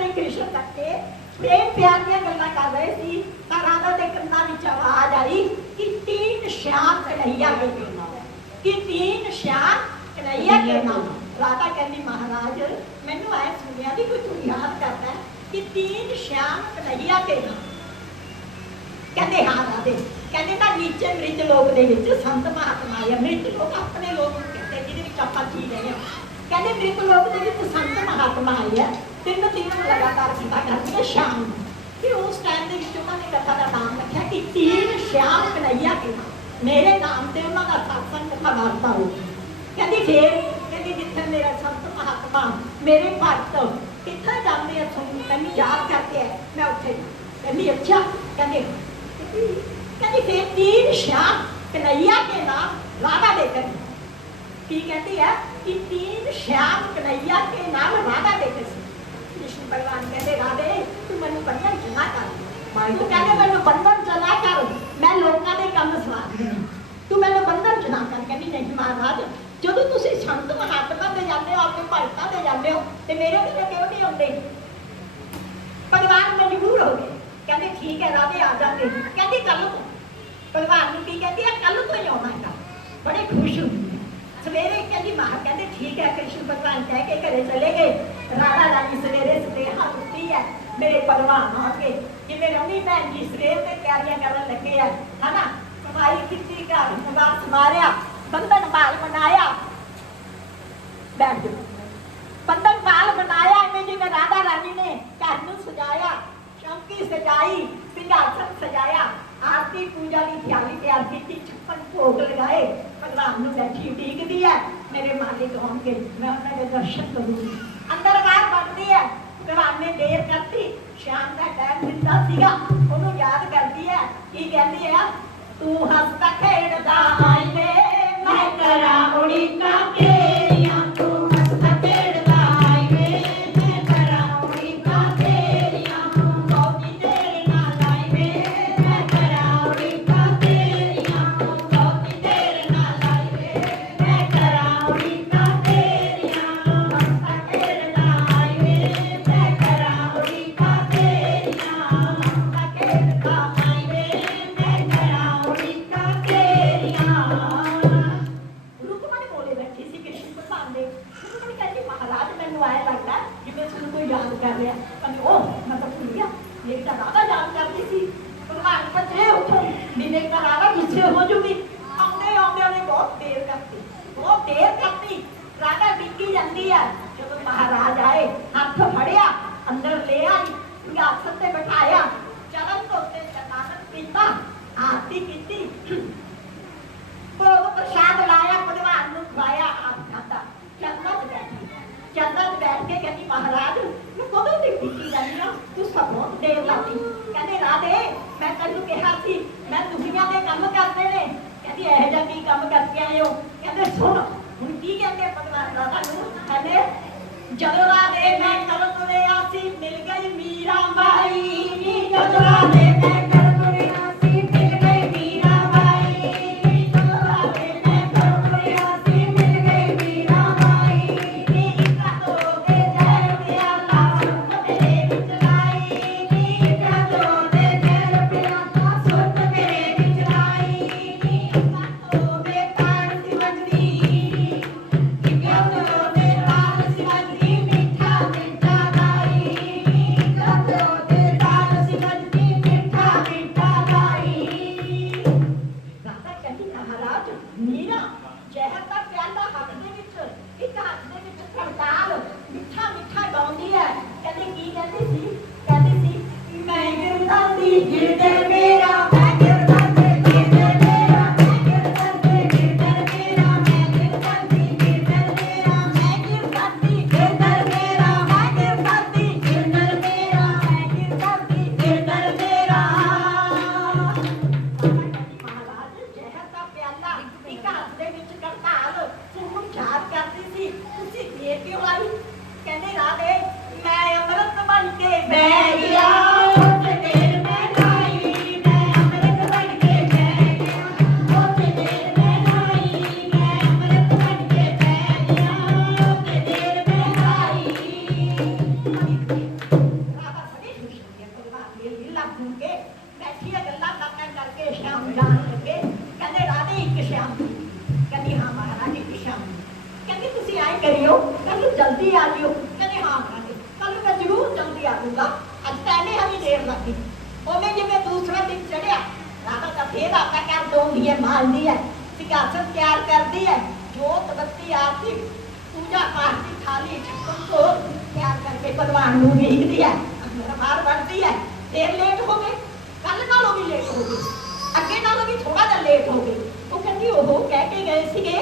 ਤੇ ਕ੍ਰਿਸ਼ਨ ਤੱਕੇ ਪ੍ਰੇਮ ਪਿਆਰ ਦੀਆਂ ਗੱਲਾਂ ਕਰ ਰਹੇ ਸੀ ਤਾਂ ਰਾਧਾ ਦੇ ਕੰਨਾਂ ਵਿੱਚ ਆਵਾਜ਼ ਆਈ ਕਿ तीन श्याम कन्हैया के नाम, कि तीन श्याम कन्हैया के नाम। राधा कहती महाराज मैनू ऐ सुनिया भी कोई तू याद करता है कि तीन श्याम कन्हैया के नाम। कहते हाँ राधे, कहते ना नीचे मृत लोक दे विच संत महात्मा आए। मृत लोक अपने लोग कहते जिहदे विच आपां जी रहे हैं। कहते मृत लोक दे विच संत महात्मा आए है, तीनों लगातार सेवा करदी है शाम नूं। फिर उस टाइम के उन्होंने कथा का नाम रखा कि तीन श्याम कन्हैया के नाम, मेरे नाम से उन्होंने सत्संग कथा वार्ता हो। कहती फिर कहती जिथे मेरा संत महात्मा मेरे भक्त कितने जाते हैं सुन मैंने याद करते हैं मैं उठे कहती अच्छा कहती फिर तीन श्याम कन्हैया के नाम राधा लेकर की कहती है कि तीन श्याम कन्हैया के नाम राधा लेकर। कृष्ण भगवान कहते राधे तू मैनू बंधन च ना कर, तू कहते मैनू बंधन च ना कर, मैं लोगों के काम सवार देने, तू मैनू बंधन च ना कर। कहती नहीं महाराज जो तुम संत महात्मा दे जाते हो अपने भगतों दे जाते हो तो मेरे घर क्यों नहीं आते। भगवान मजबूर हो गए, कहते ठीक है राधे आ जाते। कहती कल तो भगवान की कहती है कल तो ही आना है। बड़े खुश हुए सवेरे कहती मां कहते ठीक है। कृष्ण भगवान कह के घरे चले गए। राधा रानी सवेरे सवेहा उठी है, मेरे भगवान आ गए कि मेरे अम्मी भैन जी सवेर से तैयारियां करन लगे है ना। सफाई की घर निवास संवारिया, बंधन बाल बनाया, बैठ जाओ बंधन बाल बनाया इवें जिवें राधा रानी ने घर नूं सजाया, चौकी सजाई, सिंहासन सजाया, आरती पूजा की थाली तैयार की, 56 भोग लगाए। भगवान नूं बैठी उड़ीकदी है मेरे मालिक आउणगे, मैं उन्होंने दर्शन करूंगी। अंदर बाहर बनती है, भगवान ने देर करती, शाम का टाइम दिता सीगा, उन्होंने याद करती है कि कहती है तू हंसता खेड़दा आई वे मैं करा उड़ीका तेरियां, तू हंसता खेड़दा आई वे मैं करा उड़ीका तेरियां, तू कौदी तेरे नाल आई वे मैं करा उड़ीका तेरियां, तू कौदी तेरे नाल आई वे मैं करा उड़ीका तेरियां, हंसता खेड़दा आई वे मैं करा उड़ीका तेरियां, हंसता खेड़दा आई वे मैं करा उड़ीका तेरियां। रुकमणी बोले बैठी सी कृष्ण भगवान दे। रुकमणी कहती महाराज मैनू आया लगता जिवें तुहानू कोई याद कर रहा। कहते ओ मैं तो भूल गया, मेरी तो राधा याद करती सी। भगवान कहते उठो मेरे तो राधा गुस्से हो जूगी। आउंदे आउंदे ने बहुत देर करती, बहुत देर करती। राधा डिग्गी जाती है। जब महाराज आए हाथ फड़िया अंदर ले आई, सिंहासन ते बिठाया, चरण धोते चरणानंद पीता, आरती की, भोग प्रसाद लाया, भगवान नूं खवाया, हाथ खादा, चरणों च बैठी। चरणों च बैठ के कहती महाराज मैं कदों दी पीती जानी हां, तू सब बहुत देर लाती। कहते राधे मैं तैनूं कहा सी मैं दुनिया दे काम करदे ने। कहती इहो जिहा की काम करके आए हो। कहते सुन हुण की कहते भगवान राधा नूं। कहते जदों राधे मैं कर तुरिया सी मिल गई मीरा बाई, जदों राधे मैं कर तुरिया सी मिल गई मीरा बाई, जदों राधे मैं कर तुरिया सी मिल गई मीरा बाई, इक्का दो दे जहर प्याला सुर्त मेरे विच लाई, इक्का दो दे जहर प्याला सुर्त मेरे विच लाई, इक्का दो दे ताड़ सिमजदी, इक्का दो दे ताड़ सिमजदी मीठा मीठा गाई, इक्का दो दे ताड़ सिमजदी मीठा मीठा गाई। राधा कहती महाराज मीरा जहर का प्याला हथ दे विच, एक हथ दे विच करताल मिठा मिठा गाउंदी है। कहते की कहती सी मैं गिरदांदी गिरधर मेरा, मैं गिरदांदी गिरधर मेरा, मैं गिरदांदी गिरधर मेरा, मैं गिरदांदी गिरधर मेरा, मैं गिरदांदी गिरधर मेरा, मैं गिरदांदी गिरधर मेरा, मैं गिरदांदी गिरधर मेरा। महाराज जहर का प्याला एक हाथ दे विच करताल तुहानू याद करदी सी, तुसीं देर क्यों आई। कहंदे राधे मैं अमृत बन के बह गया, उत्ते देर मैं लाई, मैं अमृत बन के बह गया, उत्ते देर मैं लाई, मैं अमृत बन के बह गया, उत्ते देर मैं लाई। लूंगा। अज पहले हमें देर लगी उन्हें जिम्मे दूसरा दिन चढ़िया राधा का फिर आपका कर दोगी है मानती है सिंहासन तैयार करती है जोत बत्ती आरती पूजा पाठ की थाली को तैयार करके भगवान को भेजती है बाहर बढ़ती है। देर लेट हो गई कल नालों भी लेट हो गई अगे नालों भी थोड़ा जा लेट हो गई वो कहती ओहो कह के गए सीगे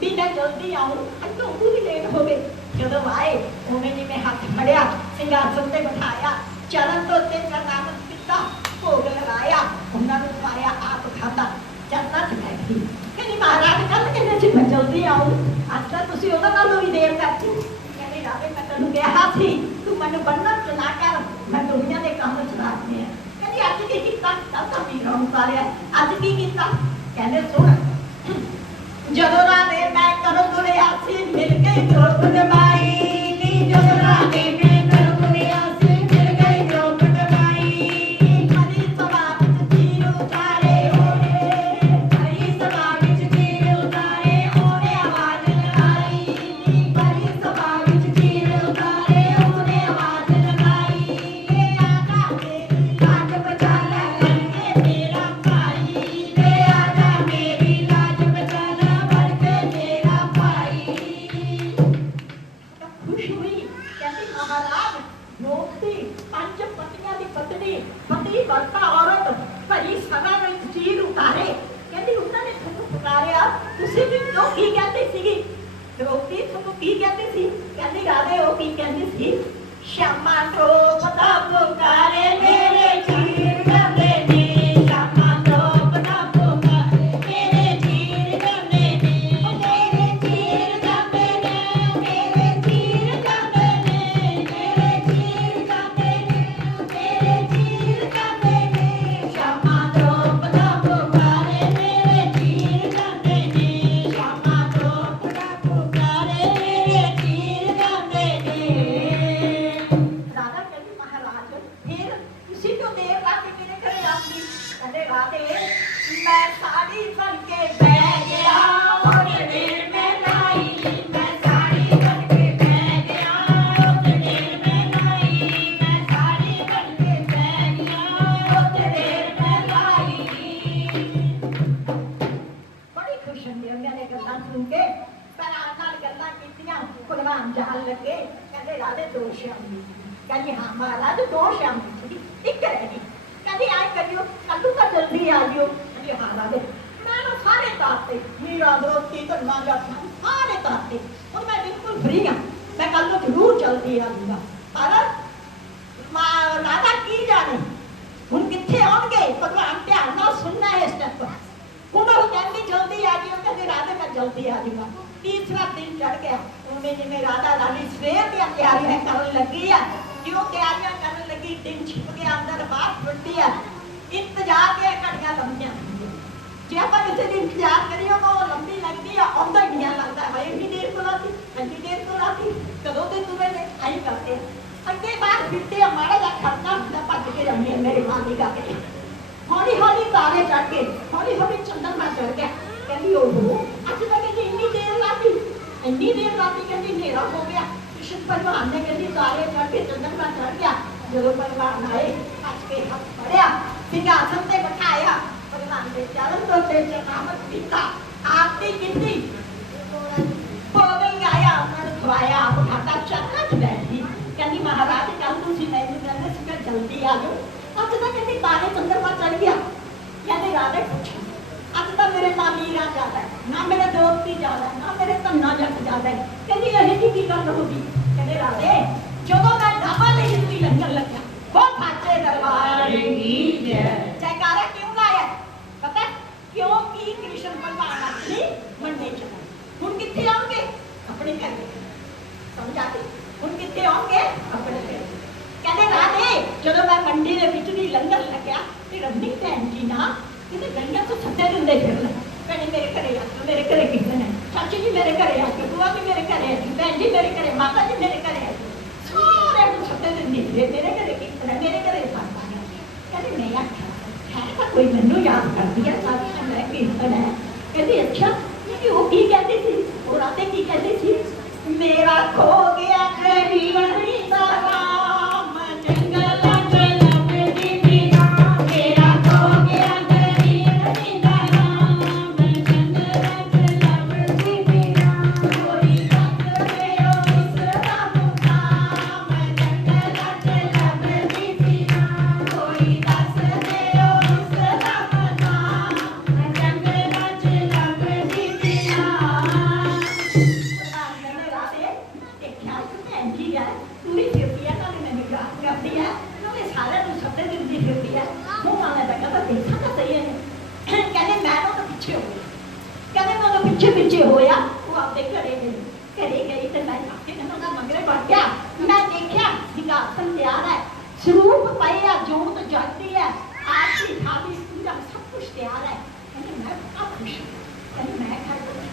भी मैं जल्दी आऊँ अगे वो भी लेट हो गई। जब आए उन्हें जिम्मे हाथ फड़िया सिंहासन से बिठाया चरण धोते चरणागत किया भोग लगाया उन्होंने खाया आप खाता चरना च बैठी कहती महाराज कल कहने से मैं जल्दी आऊँ अज तक तुम उन्होंने भी देर करती कहते राधे मैं तेन कहा सी तू मैंने बन्नन चला कर मैं दुनिया के काम चलाने हैं कहती अज की किया सब तो मीरा उतारिया अज की किया कहते सुन जदों राधे मैं करो तुरिया सी मिल गई द्रौपद माई नी जदों राधे मैं करो तुरिया सी मिल गई द्रौपद माई हरी सभा विच चीर उतारे ओरे हरी सभा विच चीर उतारे ओरे आवाज लगाई हरी सभा विच चीर उतारे ओरे आवाज लगाई ले आजा मेरी लाज बचा ले बनके मेरा भाई ले आजा मेरी लाज बचा ले बनके मेरा भाई। खुश हुई कहती महाराज द्रौपदी पंच पतियां दी पत्नी पति वर्ता औरत भरी सभा विच चीर उतारे कहती उन्होंने तुहानू पुकारिया तुसीं भी तो की कहती सीगी द्रौपदी तुहानू की कहती सी कहती राधे वो की कहती सी श्यामा द्रौपदा पुकारे मेरे चीर करने ने श्यामा द्रौपदा पुकारे मेरे चीर करने ने मेरे चीर करने ने मेरे चीर करने ने मेरे चीर करने ने मेरे चीर करने ने श्यामा द्रौपदा पुकारे मेरे चीर करने ने श्यामा द्रौपदा पुकारे मेरे चीर करने ने। राधा कहती महाराज फिर किसी को देर रात मेरे घर आऊंगी कहते राधे मैं साड़ी बन के बह गया थोड़ी देर में लाई मैं साड़ी बन के बह गया थोड़ी देर में लाई मैं साड़ी बन के बह गया थोड़ी देर में लाई। बड़ी खुश हुई मैंने गल्लां सुन के पर नाल गल्लां कीतियां भगवान जान लगे कहते राधे दो श्यामी कहती हाँ महाराज दो श्यामी थी एक रह गई कहती आए करियो कल तो जल्दी आ जियो कहती हाँ राधे मैं ना सारे तारते मीरा द्रौपदी धर्मा जाता सारे तारते और मैं बिल्कुल फ्री हाँ मैं कल तो जरूर जल्दी आ जाऊंगा पर राधा की जाने हुण कित्थे आउणगे भगवान ध्यान नाल सुनना है इस स्टेप हुण वो कहती जल्दी आ जियो कहती राधे मैं जल्दी आ जाऊंगा। तीसरा दिन चढ़ गया उन्हें जिम्मे राधा रानी सवेर दी तैयारियां करन लगी है जो तैयारियां करन लगी दिन छिप गया अंदर बाहर फुटती है इंतजार के घड़ियां लंबियां जे आप किसी दिन इंतजार करिए तो लंबी लगती है आंदा ही नहीं लगता है इतनी देर तो लाती इतनी देर तो लाती कदों दिन तुम्हें आई करते अगे बाहर फिरते माड़ा जा खड़ना होंगे भज के जाने मेरे मालिक आके हौली हौली तारे चढ़ के हौली हौली चंद्रमा चढ़ गया कहती ओहो अज तक इन्नी देर लाती कहती नेरा हो गया कृष्ण भगवान ने कहती तारे चढ़ के चंद्रमा चढ़ गया जो भगवान आए हज के हाथ फड़िया सिंहासन से बिठाया भगवान के चरण धोते चरणामत किया आरती की भोग लगाया उन्होंने खवाया आप खाता चरना च बैठी कहती महाराज कल तुम मैनू कहते सी मैं जल्दी आ जाओ अज तक कहती तारे चंद्रमा चढ़ गया कहते राधे पूछो अज तक मेरे ना मीरा ज्यादा है ना मेरे द्रौपदी ज्यादा है ना मेरे धन्ना जट ज्यादा है कहती यही की गल होगी कहते राधे जो मैं ढाबा नहीं हुई लंगर लग्या वो साचे दरबार की जयकारा क्यों गाया पता क्योंकि कृष्ण भगवान अपनी मंडी चला हुण कित्थे आउणगे अपने घर समझ आती हुण कित्थे आउणगे अपने घर कहते राधे जो मैं मंडी के विच भी लंगर लग्या ते रमनी भैन जी ना किसी गलियां तो सत्ते दिंदे फिरन भैने मेरे घरे आ जाओ मेरे घरे किसे ने चाची जी मेरे घरे आ जाओ बुआ भी मेरे घरे आ जाओ भैन जी मेरे घरे माता जी मेरे घरे आ जाओ सारे को सत्ते दिंदे फिरे मेरे घरे किसे मेरे घरे साथ आ गया कहते नहीं आख्या है तो कोई मैनू याद कर दिया चाची मैं कीर्तन है कहती अच्छा कि वो की कहती थी वो रातें की कहती थी मेरा खो गया जीवन सा राम कि उन्होंने मगरे बढ़ गया। मैं देखा सिंहासन तैयार है, स्वरूप पए है, जोत जगती है, आरती थाली पूजा सब कुछ तैयार है। कहते मैं बड़ा खुश हूँ। कहते मैं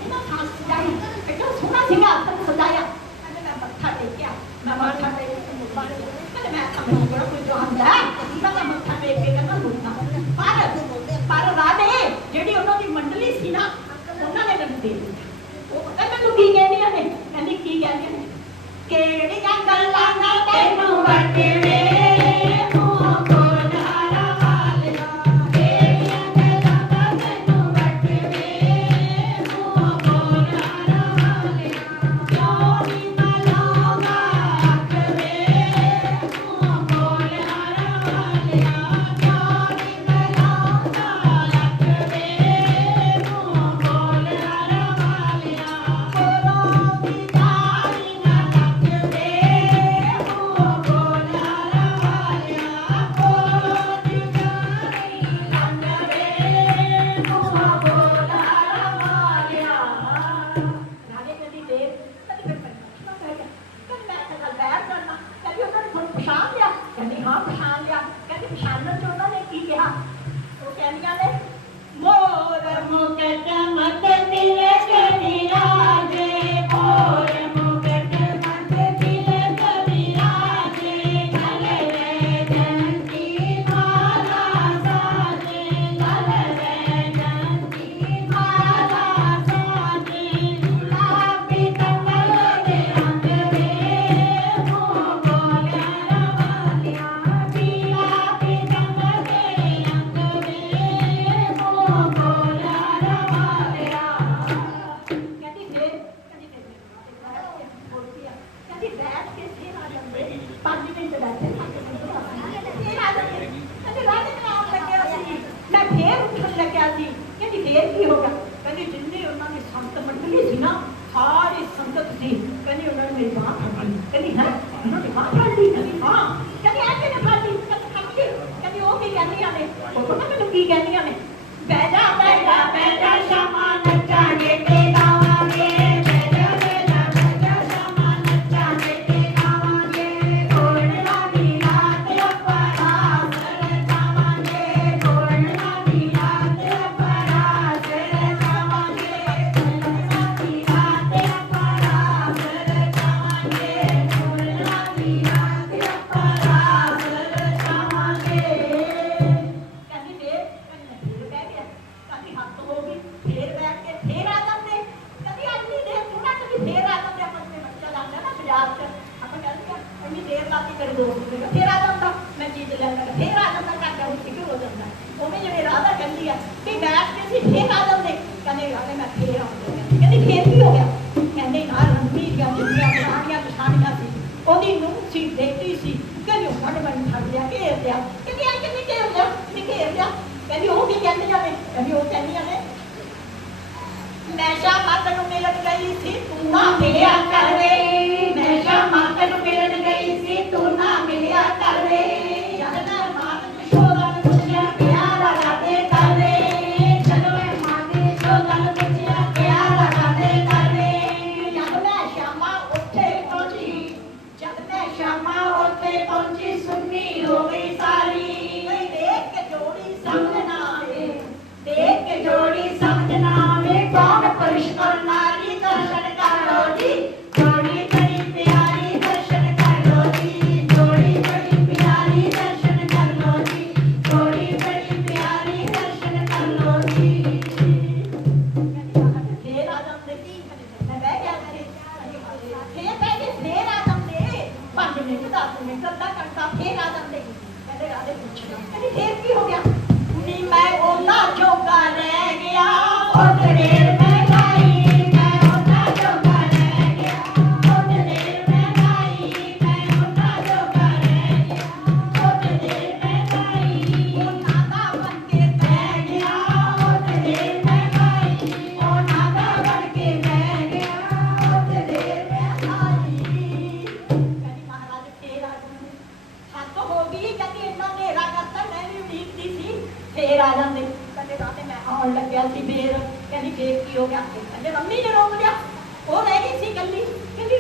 इतना खास सजाई, इतना सोहना सिंहासन सजाया। कहते मैं मत्था टेकिया, मैं मत्था टेक के मुबारक कहते मैं अपना बड़ा कोई जानता है, मैं मत्था टेक के कहता मुड़ना पर राधे ਜਿਹੜੀ ਉਹਨਾਂ ਦੀ ਮੰਡਲੀ ਸੀ ਨਾ, ਉਹਨਾਂ ਨੇ ਮੈਨੂੰ ਦੇ ਦਿੱਤਾ। ਉਹ ਪਤਾ ਮੈਨੂੰ ਕੀ ਕਹਿੰਦੀਆਂ ਨੇ, ਕਹਿੰਦੀ ਕੀ ਕਹਿੰਦੀਆਂ ਨੇ, ਕਿਹੜੀਆਂ ਗੱਲਾਂ ਨਾਲ ਤੈਨੂੰ ਵਟਵੇ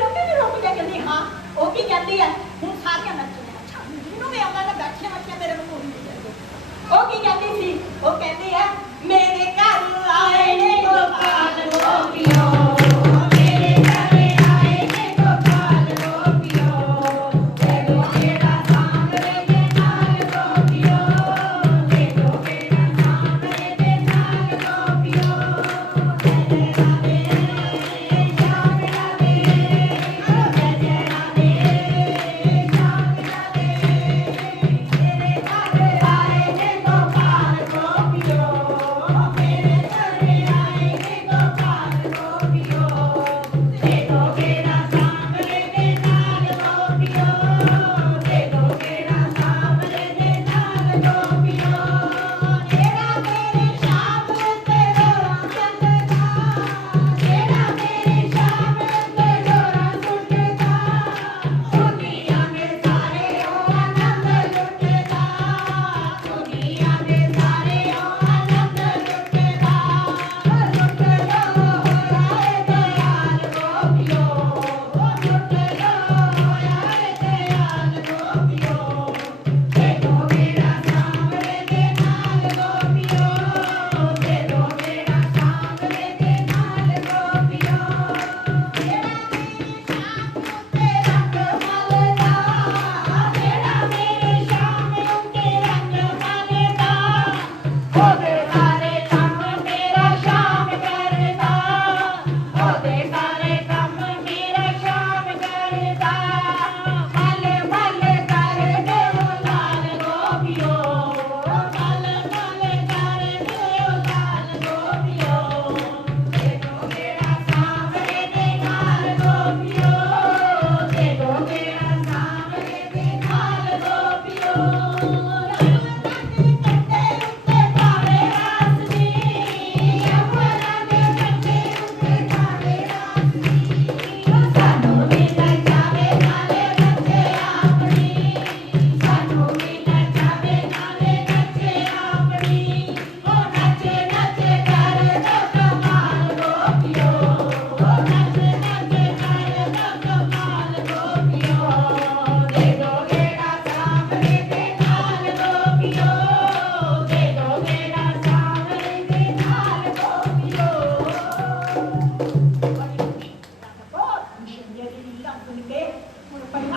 ਰੁਕ ਜਾ ਕਹਿੰਦੀ ਹਾਂ ਉਹ ਕੀ ਕਹਿੰਦੀ ਹੈ ਹੁਣ ਸਾਰੀਆਂ